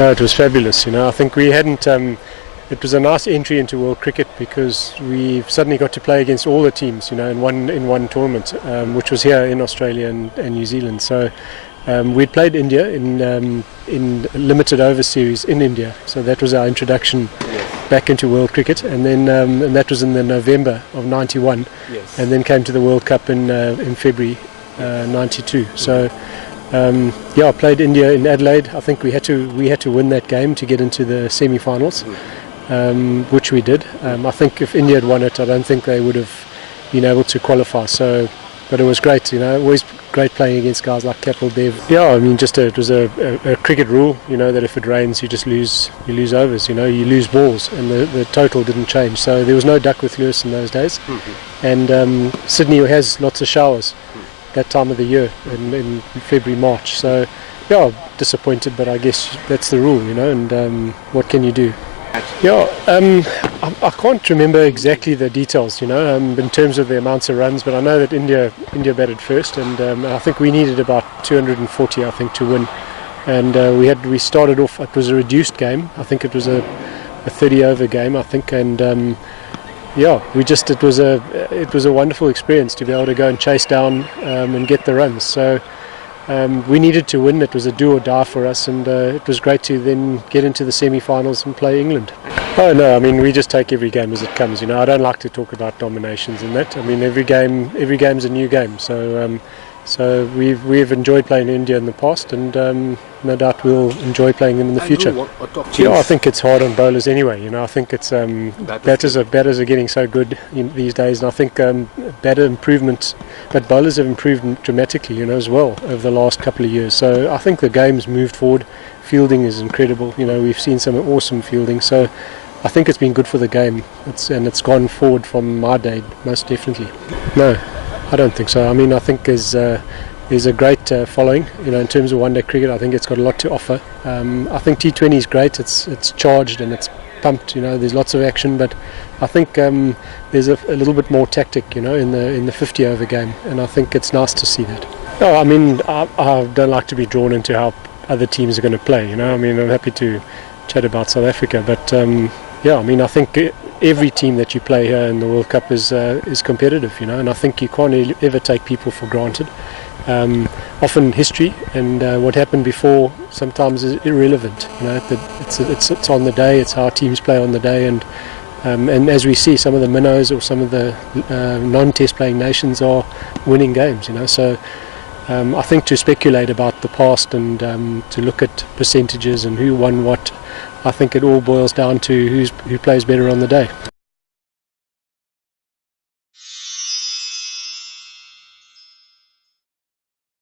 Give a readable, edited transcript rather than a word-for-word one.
No, it was fabulous. I think we hadn't. It was a nice entry into world cricket because we suddenly got to play against all the teams, in one tournament, which was here in Australia and New Zealand. So we'd played India in limited over series in India. So that was our introduction back into world cricket, and then and that was in the November of '91, and then came to the World Cup in February '92. So. I played India in Adelaide. I think we had to win that game to get into the semi-finals, which we did. I think if India had won it, I don't think they would have been able to qualify. So, but it was great. Always great playing against guys like Kapil Dev. It was a cricket rule. That if it rains, you just lose overs. You lose balls, and the total didn't change. So there was no Duckworth-Lewis in those days, and Sydney has lots of showers. That time of the year in February, March. So, disappointed, but I guess that's the rule, and what can you do? I can't remember exactly the details, in terms of the amounts of runs, but I know that India batted first, and I think we needed about 240, I think, to win. And we started off, it was a reduced game. I think it was a 30-over game, I think, and it was a wonderful experience to be able to go and chase down and get the runs. So we needed to win. It was a do or die for us, and it was great to then get into the semi-finals and play England. Oh no, we just take every game as it comes. I don't like to talk about dominations and that. Every game's a new game. So we've enjoyed playing India in the past, and no doubt we'll enjoy playing them in the future. I think it's hard on bowlers anyway. I think it's batters are getting so good these days, and I think batter improvement, but bowlers have improved dramatically, as well over the last couple of years. So I think the game's moved forward. Fielding is incredible. We've seen some awesome fielding. So I think it's been good for the game. It's gone forward from my day, most definitely. No. I don't think so. I think there's a great following. In terms of one-day cricket, I think it's got a lot to offer. I think T20 is great. It's charged and it's pumped. There's lots of action, but I think there's a little bit more tactic. In the 50-over game, and I think it's nice to see that. I don't like to be drawn into how other teams are going to play. I'm happy to chat about South Africa, but I think every team that you play here in the World Cup is competitive, and I think you can't ever take people for granted. Often history and what happened before sometimes is irrelevant. It's on the day. It's how teams play on the day, and as we see, some of the minnows or some of the non-test playing nations are winning games. So I think to speculate about the past and to look at percentages and who won what, I think it all boils down to who plays better on the day.